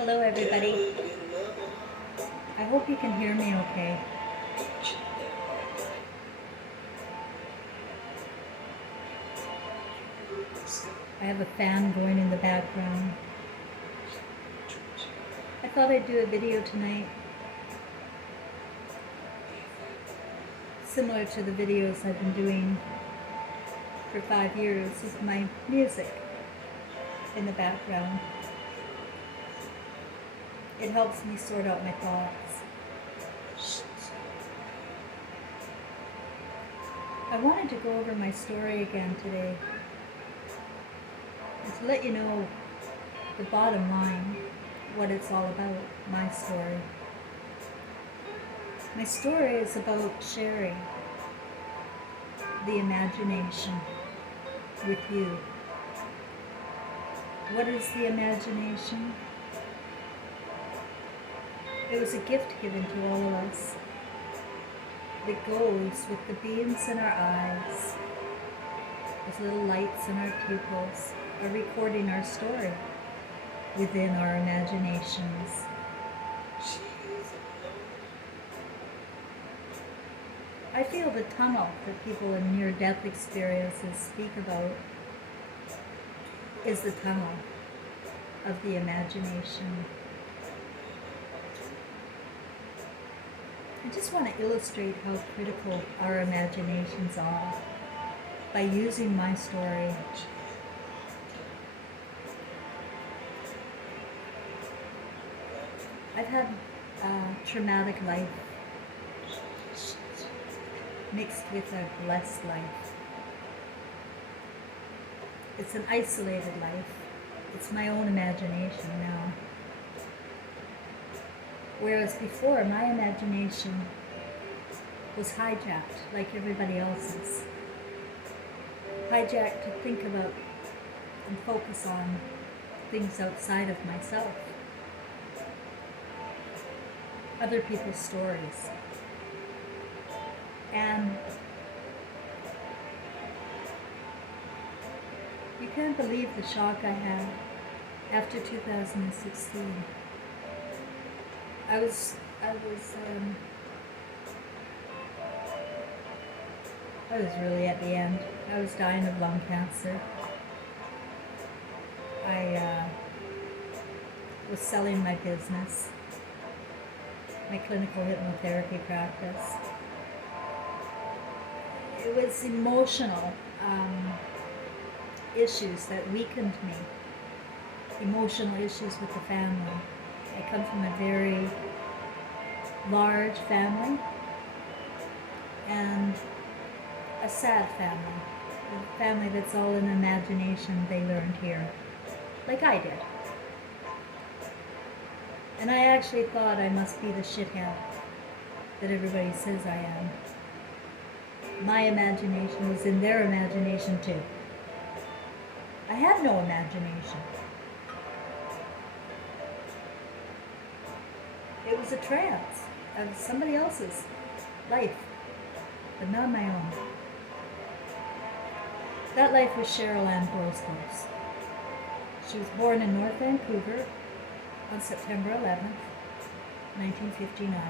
Hello everybody. I hope you can hear me okay. I have a fan going in the background. I thought I'd do a video tonight similar to the videos I've been doing for 5 years with my music in the background. It helps me sort out my thoughts. I wanted to go over my story again today and to let you know the bottom line, what it's all about, my story. My story is about sharing the imagination with you. What is the imagination? It was a gift given to all of us that goes with the beams in our eyes, with little lights in our pupils, are recording our story within our imaginations. I feel the tunnel that people in near-death experiences speak about is the tunnel of the imagination. I just want to illustrate how critical our imaginations are by using my story. I've had a traumatic life mixed with a blessed life. It's an isolated life. It's my own imagination now. Whereas before, my imagination was hijacked like everybody else's. Hijacked to think about and focus on things outside of myself. Other people's stories. And you can't believe the shock I had after 2016. I was really at the end. I was dying of lung cancer. I was selling my business, my clinical hypnotherapy practice. It was emotional issues that weakened me. Emotional issues with the family. I come from a very large family and a sad family. A family that's all in imagination they learned here, like I did. And I actually thought I must be the shithead that everybody says I am. My imagination was in their imagination too. I had no imagination. It was a trance of somebody else's life, but not my own. That life was Cheryl Ann Brosco's. She was born in North Vancouver on September 11th, 1959,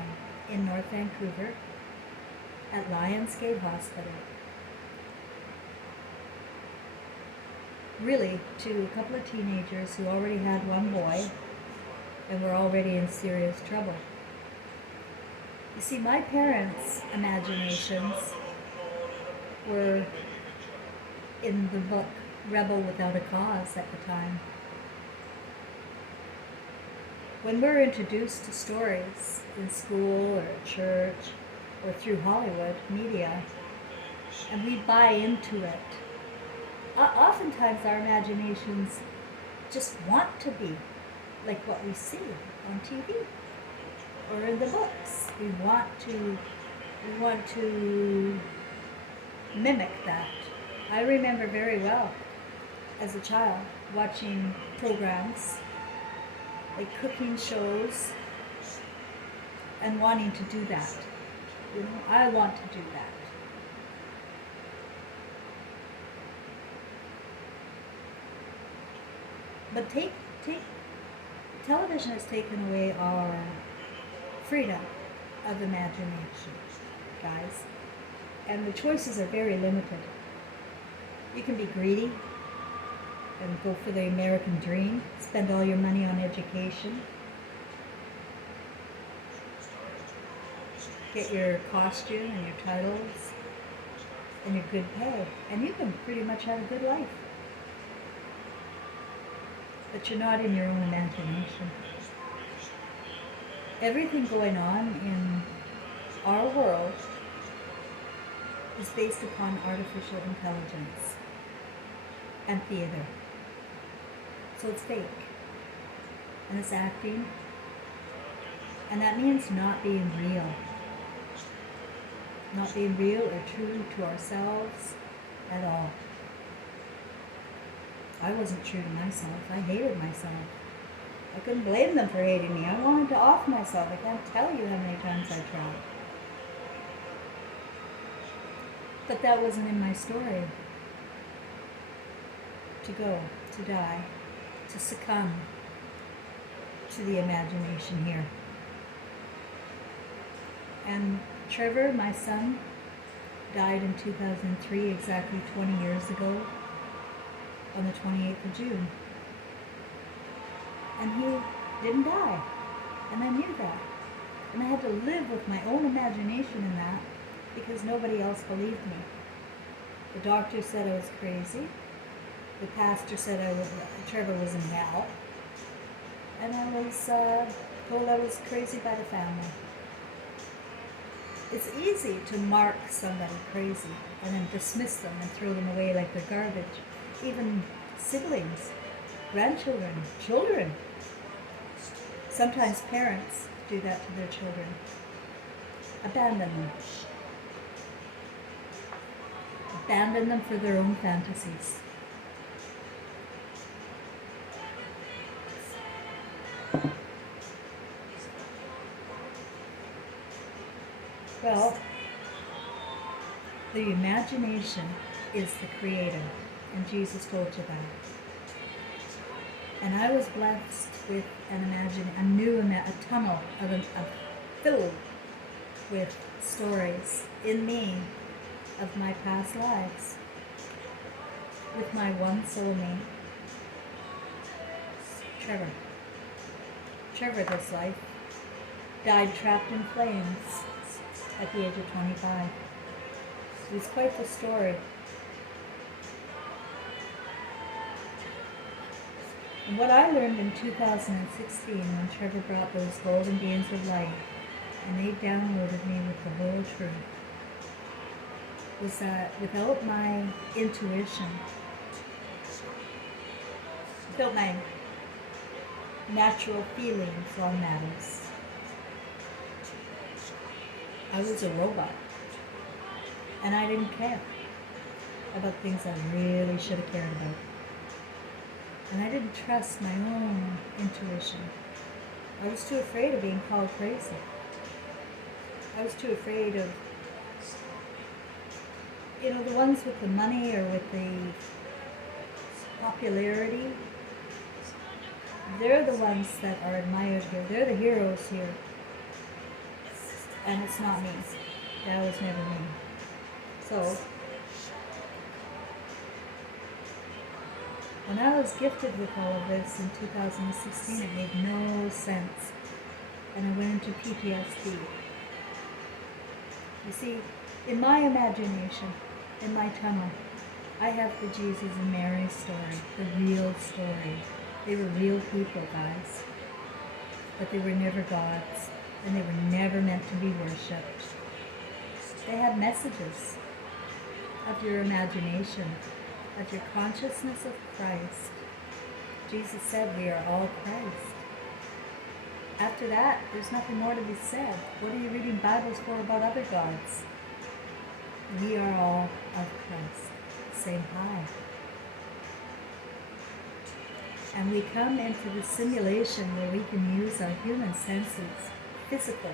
in North Vancouver at Lionsgate Hospital. Really, to a couple of teenagers who already had one boy and were already in serious trouble. You see, my parents' imaginations were in the book Rebel Without a Cause at the time. When we're introduced to stories in school or at church or through Hollywood media, and we buy into it, oftentimes our imaginations just want to be like what we see on TV or in the books. We want to mimic that. I remember very well as a child watching programs like cooking shows and wanting to do that. You know, I want to do that. But take television has taken away our freedom of imagination, guys. And the choices are very limited. You can be greedy and go for the American dream, spend all your money on education, get your costume and your titles and your good pay, and you can pretty much have a good life. But you're not in your own imagination. Everything going on in our world is based upon artificial intelligence and theater. So it's fake. And it's acting. And that means not being real. Not being real or true to ourselves at all. I wasn't true to myself. I hated myself. I couldn't blame them for hating me. I wanted to off myself. I can't tell you how many times I tried. But that wasn't in my story. To go, to die, to succumb to the imagination here. And Trevor, my son, died in 2003, exactly 20 years ago, on the 28th of June. And he didn't die. And I knew that. And I had to live with my own imagination in that because nobody else believed me. The doctor said I was crazy. The pastor said Trevor was in hell. And I was told I was crazy by the family. It's easy to mark somebody crazy and then dismiss them and throw them away like they're garbage. Even siblings, grandchildren, children. Sometimes parents do that to their children. Abandon them. Abandon them for their own fantasies. Well, the imagination is the creator, and Jesus told you that. And I was blessed with a tunnel filled with stories in me of my past lives, with my one soulmate, Trevor. Trevor, this life, died trapped in flames at the age of 25. It was quite the story. And what I learned in 2016 when Trevor brought those golden beams of light and they downloaded me with the whole truth was that without my intuition, without my natural feelings on matters, I was a robot. And I didn't care about things I really should have cared about. And I didn't trust my own intuition. I was too afraid of being called crazy. I was too afraid of, the ones with the money or with the popularity. They're the ones that are admired here. They're the heroes here. And it's not me. That was never me. So, when I was gifted with all of this in 2016, it made no sense. And I went into PTSD. You see, in my imagination, in my tunnel, I have the Jesus and Mary story, the real story. They were real people, guys. But they were never gods, and they were never meant to be worshipped. They had messages of your imagination, of your consciousness of Christ. Jesus said we are all Christ. After that, there's nothing more to be said. What are you reading Bibles for about other gods? We are all of Christ. Same high. And we come into the simulation where we can use our human senses, physically,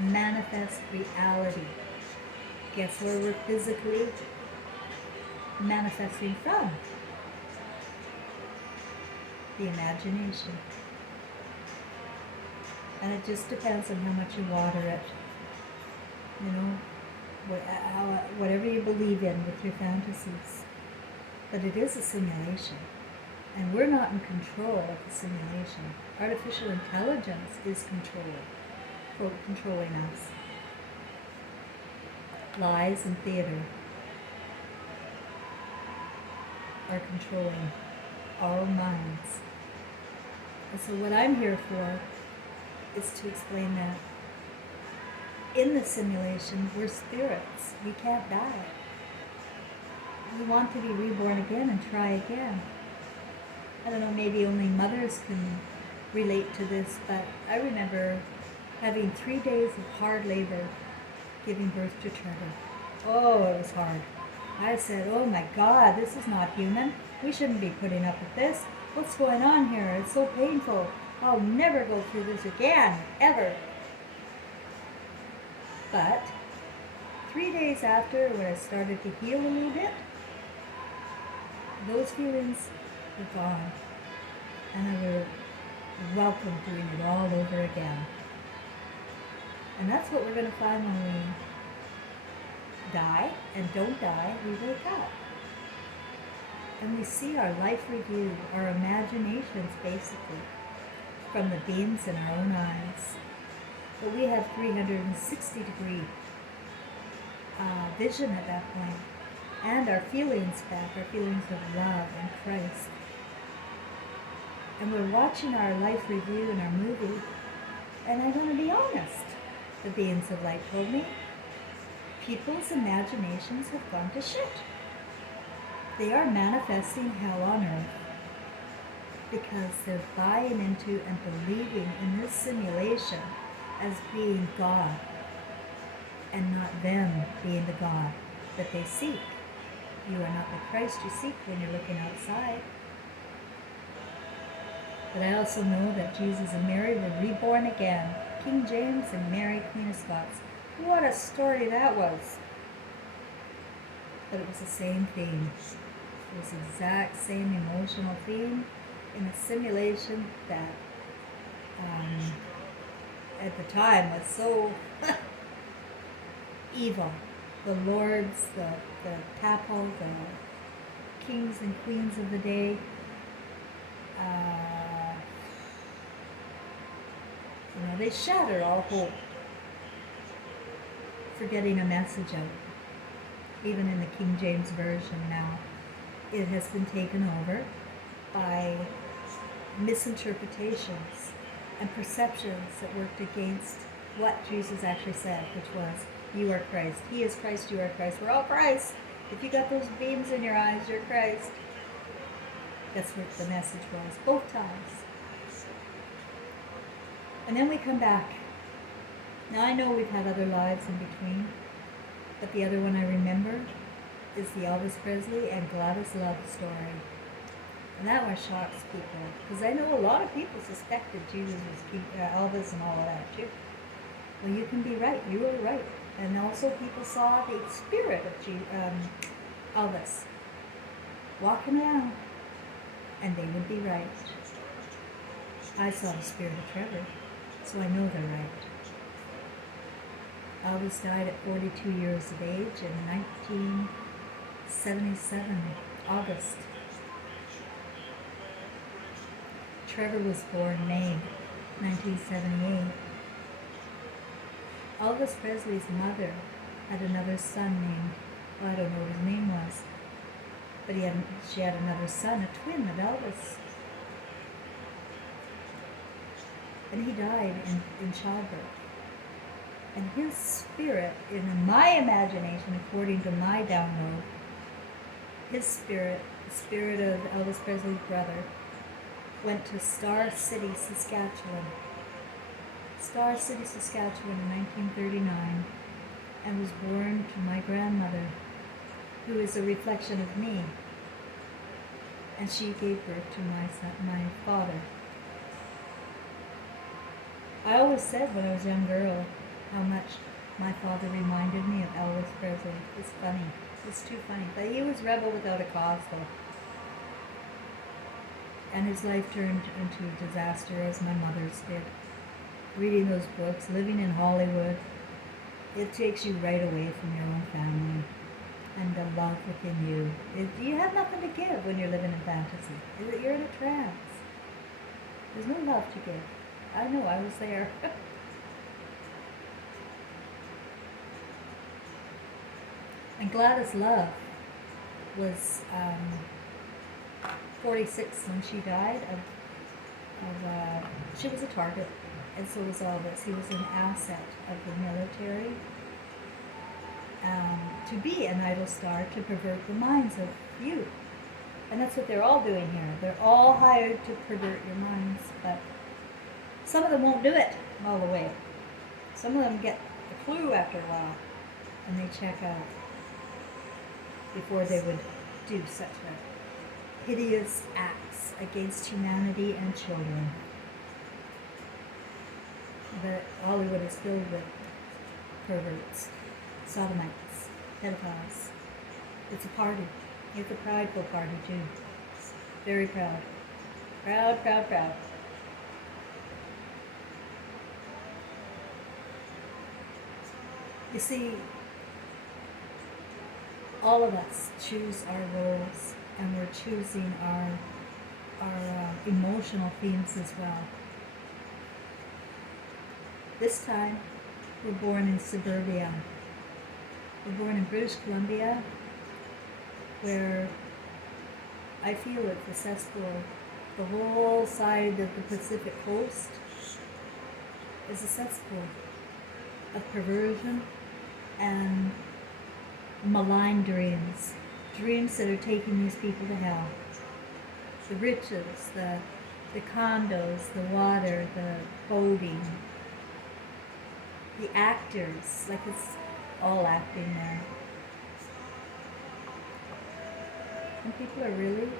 manifest reality. Guess where we're physically manifesting from? The imagination. And it just depends on how much you water it. You know, whatever you believe in with your fantasies. But it is a simulation. And we're not in control of the simulation. Artificial intelligence is controlling us. Lies and theater are controlling our minds. And so what I'm here for is to explain that in the simulation, we're spirits. We can't die. We want to be reborn again and try again. I don't know, maybe only mothers can relate to this, but I remember having 3 days of hard labor giving birth to Trevor. Oh, it was hard. I said, oh my God, this is not human. We shouldn't be putting up with this. What's going on here? It's so painful. I'll never go through this again, ever. But 3 days after, when I started to heal a little bit, those feelings were gone. And I would welcome doing it all over again. And that's what we're going to find when we die and don't die, we wake up. And we see our life review, our imaginations basically, from the beams in our own eyes. But we have 360-degree vision at that point. And our feelings back, our feelings of love and Christ. And we're watching our life review in our movie. And I'm going to be honest. The beings of light told me, people's imaginations have gone to shit. They are manifesting hell on earth because they're buying into and believing in this simulation as being God and not them being the God that they seek. You are not the Christ you seek when you're looking outside. But I also know that Jesus and Mary were reborn again. King James and Mary, Queen of Scots. What a story that was. But it was the same theme. It was the exact same emotional theme in a simulation that at the time was so evil. The lords, the papal, the kings and queens of the day, they shatter all hope for getting a message out. Even in the King James Version now, it has been taken over by misinterpretations and perceptions that worked against what Jesus actually said, which was, you are Christ. He is Christ, you are Christ. We're all Christ. If you got those beams in your eyes, you're Christ. That's what the message was, both times. And then we come back. Now I know we've had other lives in between, but the other one I remember is the Elvis Presley and Gladys love story. And that one shocks people, because I know a lot of people suspected Jesus was Elvis and all of that too. Well, you can be right. You were right. And also people saw the spirit of Elvis walking around, and they would be right. I saw the spirit of Trevor, so I know they're right. Elvis died at 42 years of age in 1977, August. Trevor was born May 1978. Elvis Presley's mother had another son named, I don't know what his name was, but she had another son, a twin of Elvis. And he died in childbirth. And his spirit, in my imagination, according to my download, his spirit, the spirit of Elvis Presley's brother, went to Star City, Saskatchewan. Star City, Saskatchewan in 1939, and was born to my grandmother, who is a reflection of me. And she gave birth to my father. I always said when I was a young girl how much my father reminded me of Elvis Presley. It's funny. It's too funny. But he was rebel without a cause, though. And his life turned into a disaster, as my mother's did. reading those books, living in Hollywood, it takes you right away from your own family and the love within you. You have nothing to give when you're living in fantasy. You're in a trance. There's no love to give. I know, I was there. And Gladys Love was 46 when she died. She was a target, and so was Elvis. He was an asset of the military to be an idol star, to pervert the minds of youth. And that's what they're all doing here. They're all hired to pervert your minds, but some of them won't do it all the way. Some of them get a clue after a while, and they check out before they would do such a hideous acts against humanity and children. But Hollywood is filled with perverts, sodomites, pedophiles. It's a party. It's a prideful party too. Very proud. Proud, proud, proud. You see, all of us choose our roles, and we're choosing our emotional themes as well. This time, we're born in suburbia. We're born in British Columbia, where I feel it's a cesspool. The whole side of the Pacific coast is a cesspool of perversion and malign dreams. Dreams that are taking these people to hell. The riches, the condos, the water, the boating, the actors, like it's all acting there. And people are really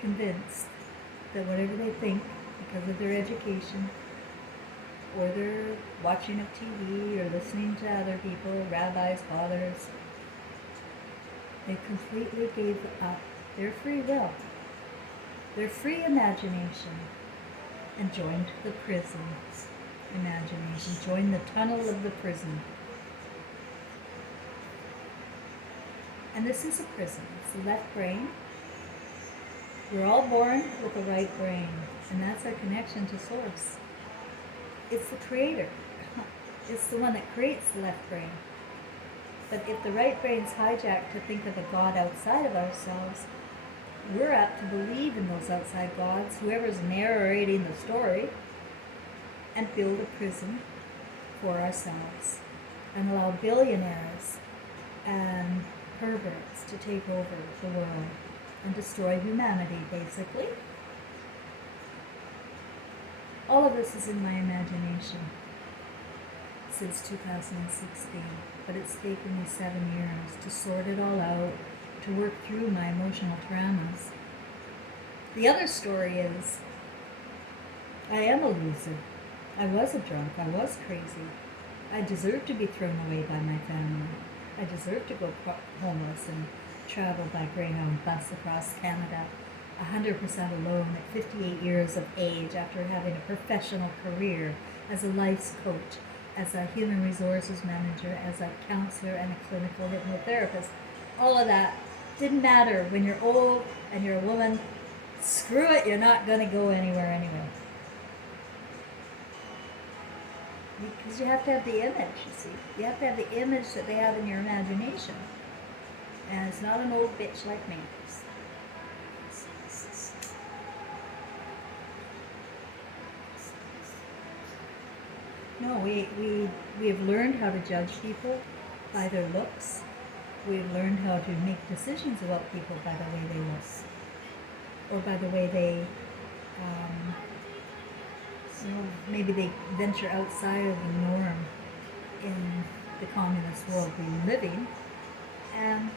convinced that whatever they think, because of their education, or their watching of TV, or listening to other people, rabbis, fathers, they completely gave up their free will, their free imagination, and joined the prison's imagination, joined the tunnel of the prison. And this is a prison. It's the left brain. We're all born with the right brain, and that's our connection to Source. It's the creator. It's the one that creates the left brain. But if the right brain's hijacked to think of a God outside of ourselves, we're apt to believe in those outside gods, whoever's narrating the story, and build a prison for ourselves, and allow billionaires and perverts to take over the world and destroy humanity, basically. All of this is in my imagination since 2016, but it's taken me 7 years to sort it all out, to work through my emotional traumas. The other story is, I am a loser. I was a drunk. I was crazy. I deserve to be thrown away by my family. I deserve to go homeless and travel by Greyhound bus across Canada, 100% alone at 58 years of age, after having a professional career as a life coach, as a human resources manager, as a counselor and a clinical hypnotherapist. All of that didn't matter when you're old and you're a woman. Screw it, you're not going to go anywhere anyway. Because you have to have the image, you see. You have to have the image that they have in your imagination. And it's not an old bitch like me. No, we have learned how to judge people by their looks. We've learned how to make decisions about people by the way they look, or by the way they, maybe they venture outside of the norm in the communist world we live in. And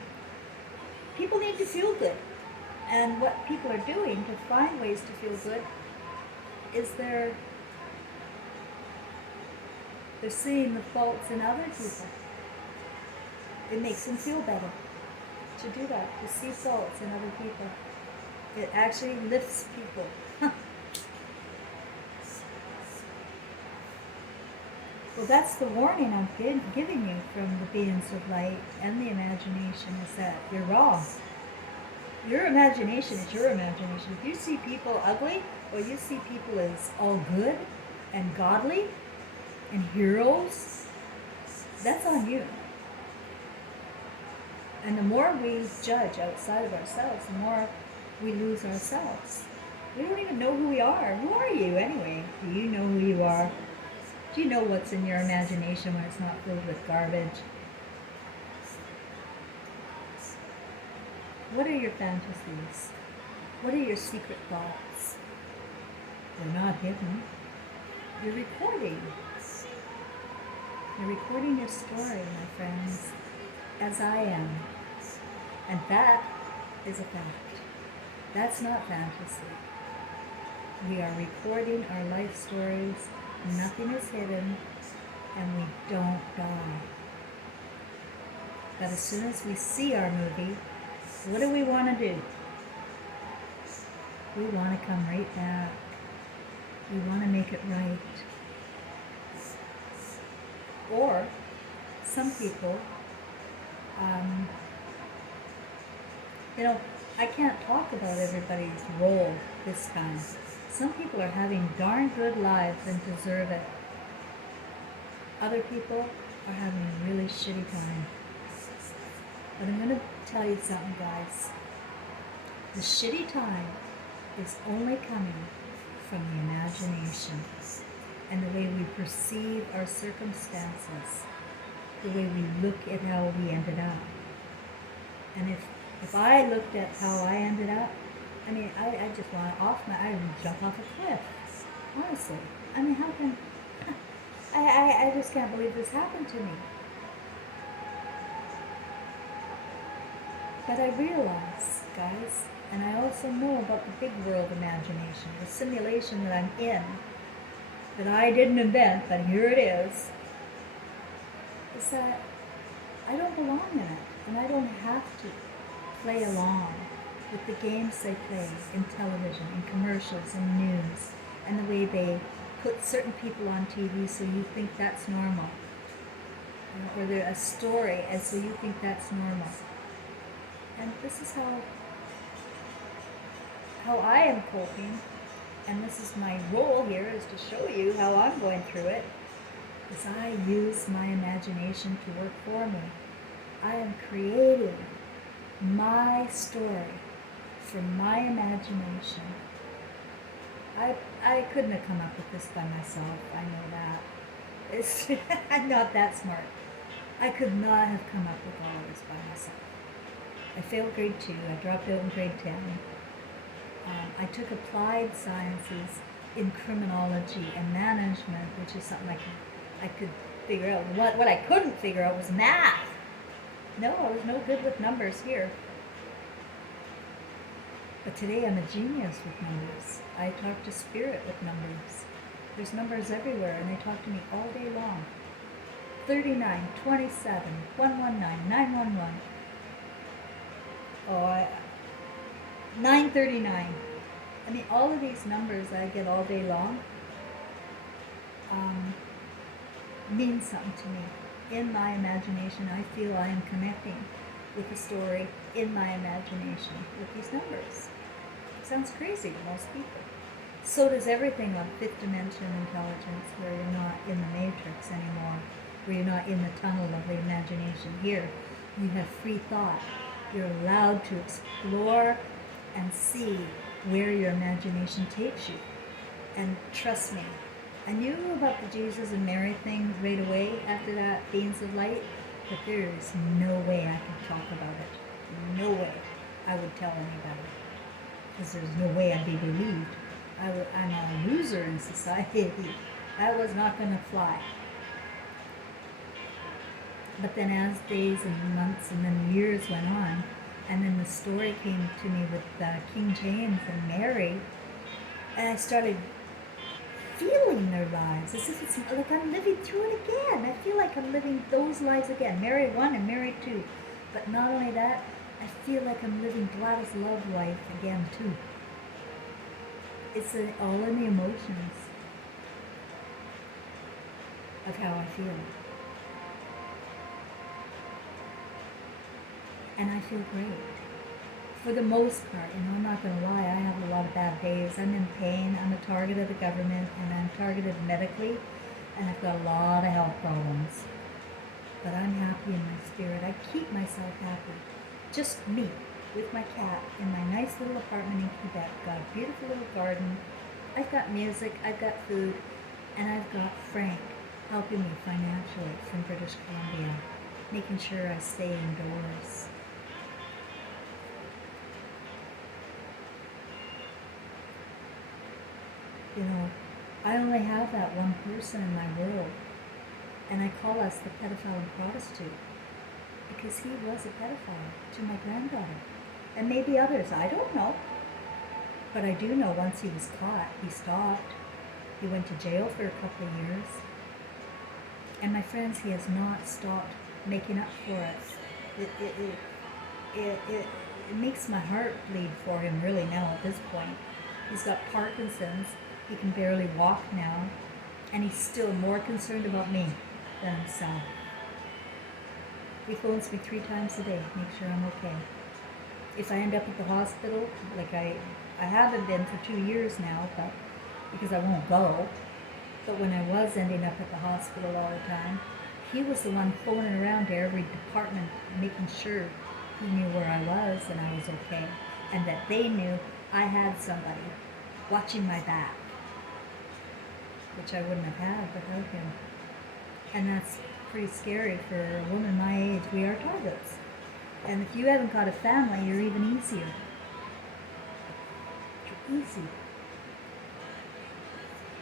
people need to feel good. And what people are doing to find ways to feel good is they're seeing the faults in other people. It makes them feel better to do that, to see faults in other people. It actually lifts people. Well, that's the warning I'm giving you from the beings of light and the imagination, is that you're wrong. Your imagination is your imagination. If you see people ugly, or you see people as all good and godly and heroes, that's on you. And the more we judge outside of ourselves, the more we lose ourselves. We don't even know who we are. Who are you anyway? Do you know who you are? Do you know what's in your imagination when it's not filled with garbage? What are your fantasies? What are your secret thoughts? They're not hidden. You're recording. You're recording your story, my friends, as I am. And that is a fact. That's not fantasy. We are recording our life stories. Nothing is hidden, and we don't die. But as soon as we see our movie, what do we want to do? We want to come right back. We want to make it right. Or some people, I can't talk about everybody's role this time. Some people are having darn good lives and deserve it. Other people are having a really shitty time. But I'm going to tell you something, guys. The shitty time is only coming from the imagination and the way we perceive our circumstances, the way we look at how we ended up. And if I looked at how I ended up, I just want I would jump off a cliff, honestly. How can, I just can't believe this happened to me. But I realize, guys, and I also know about the big world imagination, the simulation that I'm in, that I didn't invent, but here it is that I don't belong in it, and I don't have to play along with the games they play in television, in commercials, in news, and the way they put certain people on TV so you think that's normal, or they're a story, and so you think that's normal. And this is how I am coping, and this is my role here, is to show you how I'm going through it, is I use my imagination to work for me. I am creating my story from my imagination. I couldn't have come up with this by myself, I know that. I'm not that smart. I could not have come up with all of this by myself. I failed grade 2, I dropped out in grade 10. I took applied sciences in criminology and management, which is something I could figure out. What I couldn't figure out was math. No, I was no good with numbers here. But today I'm a genius with numbers. I talk to spirit with numbers. There's numbers everywhere, and they talk to me all day long. 39, 27, 119, 911. 939. All of these numbers I get all day long mean something to me. In my imagination, I feel I am connecting with the story in my imagination with these numbers. Sounds crazy to most people. So does everything on fifth dimension intelligence, where you're not in the matrix anymore, where you're not in the tunnel of the imagination. Here, you have free thought. You're allowed to explore and see where your imagination takes you. And trust me, I knew about the Jesus and Mary thing right away after that, Beings of Light, but there is no way I can talk about it. No way I would tell anybody, because there's no way I'd be believed. I'm a loser in society. That was not going to fly. But then as days and months and then years went on, and then the story came to me with King James and Mary, and I started feeling their lives as if it's like I'm living through it again. I feel like I'm living those lives again. Mary 1 and Mary 2. But not only that, I feel like I'm living Gladys' love life again too. It's all in the emotions. of how I feel. And I feel great. For the most part, I'm not going to lie, I have a lot of bad days. I'm in pain, I'm a target of the government, and I'm targeted medically, and I've got a lot of health problems. But I'm happy in my spirit. I keep myself happy. Just me, with my cat, in my nice little apartment in Quebec. Got a beautiful little garden. I've got music, I've got food, and I've got Frank helping me financially from British Columbia, making sure I stay indoors. I only have that one person in my world, and I call us the pedophile and prostitute, because he was a pedophile to my granddaughter, and maybe others, I don't know. But I do know once he was caught, he stopped. He went to jail for a couple of years. And my friends, he has not stopped making up for it. It makes my heart bleed for him really now at this point. He's got Parkinsons. He can barely walk now. And he's still more concerned about me than himself. He phones me 3 times a day, make sure I'm okay. If I end up at the hospital, like I haven't been for 2 years now, but because I won't go. But when I was ending up at the hospital all the time, he was the one phoning around to every department, making sure he knew where I was and I was okay, and that they knew I had somebody watching my back, which I wouldn't have had without him. And that's pretty scary for a woman my age. We are targets. And if you haven't got a family, you're even easier. You're easy.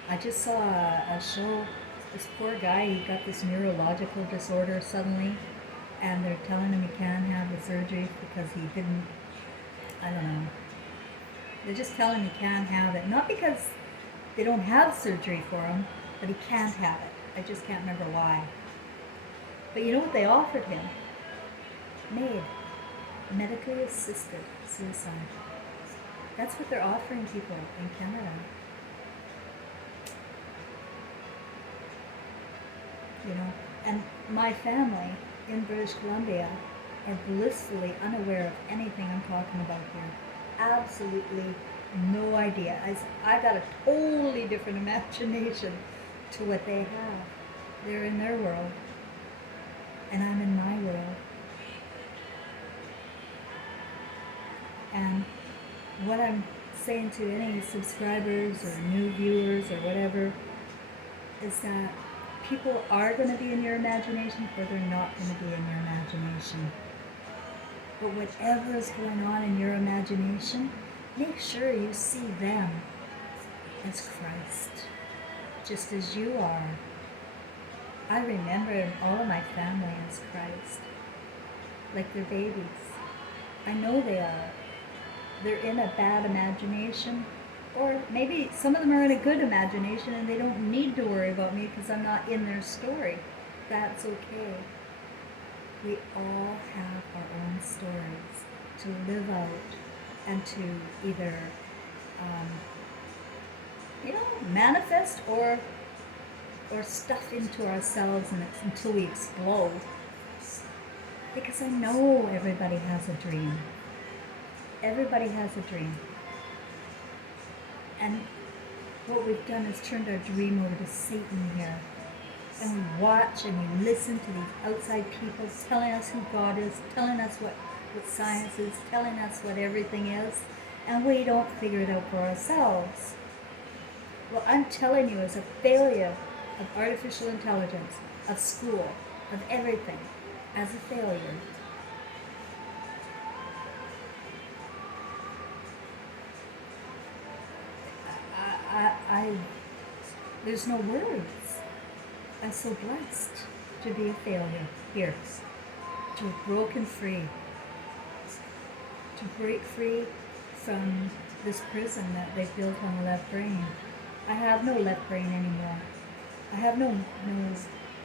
I just saw a show, this poor guy, he got this neurological disorder suddenly, and they're telling him he can't have the surgery because he didn't, I don't know. They're just telling him he can't have it. Not because they don't have surgery for him, but he can't have it. I just can't remember why. But you know what they offered him? MAID, medically assisted suicide. That's what they're offering people in Canada. And my family in British Columbia are blissfully unaware of anything I'm talking about here. Absolutely no idea. I got a totally different imagination to what they have. They're in their world, and I'm in my world. And what I'm saying to any subscribers or new viewers or whatever is that people are going to be in your imagination, or they're not going to be in your imagination. But whatever is going on in your imagination, make sure you see them as Christ, just as you are. I remember all of my family as Christ, like they're babies. I know they are. They're in a bad imagination, or maybe some of them are in a good imagination and they don't need to worry about me because I'm not in their story. That's okay. We all have our own stories to live out and to either, manifest or stuff into ourselves until we explode. Because I know everybody has a dream. Everybody has a dream. And what we've done is turned our dream over to Satan here. And we watch and we listen to these outside people telling us who God is, telling us what science is, telling us what everything is, and we don't figure it out for ourselves. Well, I'm telling you, as a failure of artificial intelligence, of school, of everything, as a failure, there's no words. I'm so blessed to be a failure here, to have broken free, to break free from this prison that they've built on the left brain. I have no left brain anymore. I have no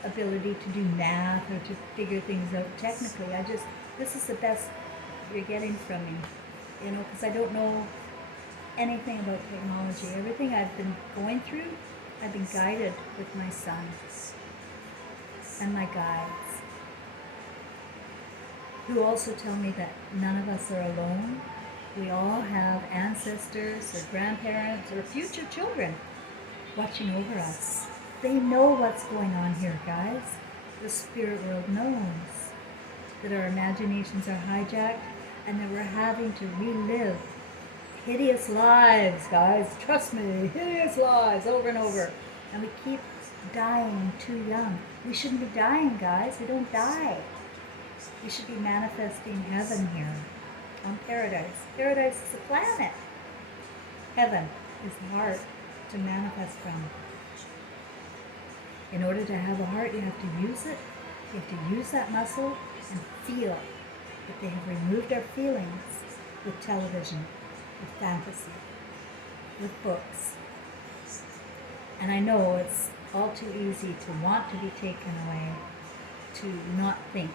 ability to do math or to figure things out technically. This is the best you're getting from me, because I don't know anything about technology. Everything I've been going through, I've been guided with my son. and my guides, who also tell me that none of us are alone. We all have ancestors or grandparents or future children watching over us. They know what's going on here, guys. The spirit world knows that our imaginations are hijacked and that we're having to relive hideous lives, guys. Trust me, hideous lives over and over. And we keep dying too young. We shouldn't be dying, guys. We don't die. We should be manifesting heaven here on paradise. Paradise is a planet. Heaven is the heart to manifest from. In order to have a heart, you have to use it. You have to use that muscle and feel that they have removed our feelings with television, with fantasy, with books. And I know it's all too easy to want to be taken away, to not think.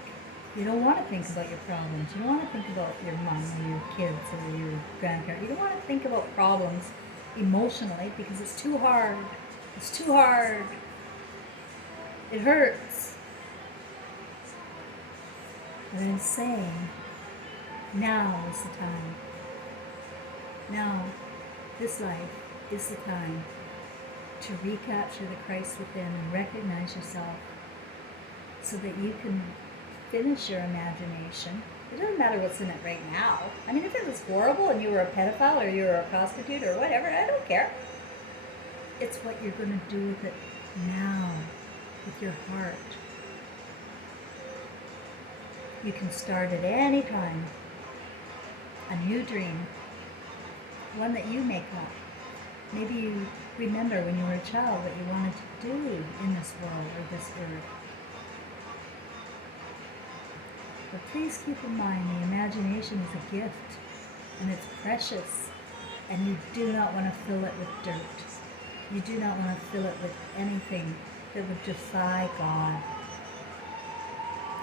You don't want to think about your problems. You don't want to think about your mom or your kids or your grandparents. You don't want to think about problems emotionally because it's too hard. It's too hard. It hurts. But I'm saying, now is the time. Now, this life is the time to recapture the Christ within and recognize yourself so that you can finish your imagination. It doesn't matter what's in it right now. I mean, if it was horrible and you were a pedophile or you were a prostitute or whatever, I don't care. It's what you're going to do with it now, with your heart. You can start at any time. A new dream. One that you make up. Maybe you remember when you were a child what you wanted to do in this world or this earth. But please keep in mind the imagination is a gift and it's precious, and you do not want to fill it with dirt. You do not want to fill it with anything that would defy God.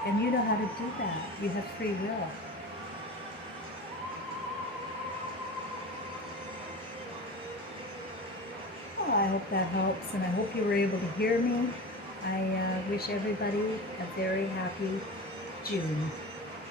And you know how to do that. You have free will. Well, I hope that helps, and I hope you were able to hear me. I wish everybody a very happy June.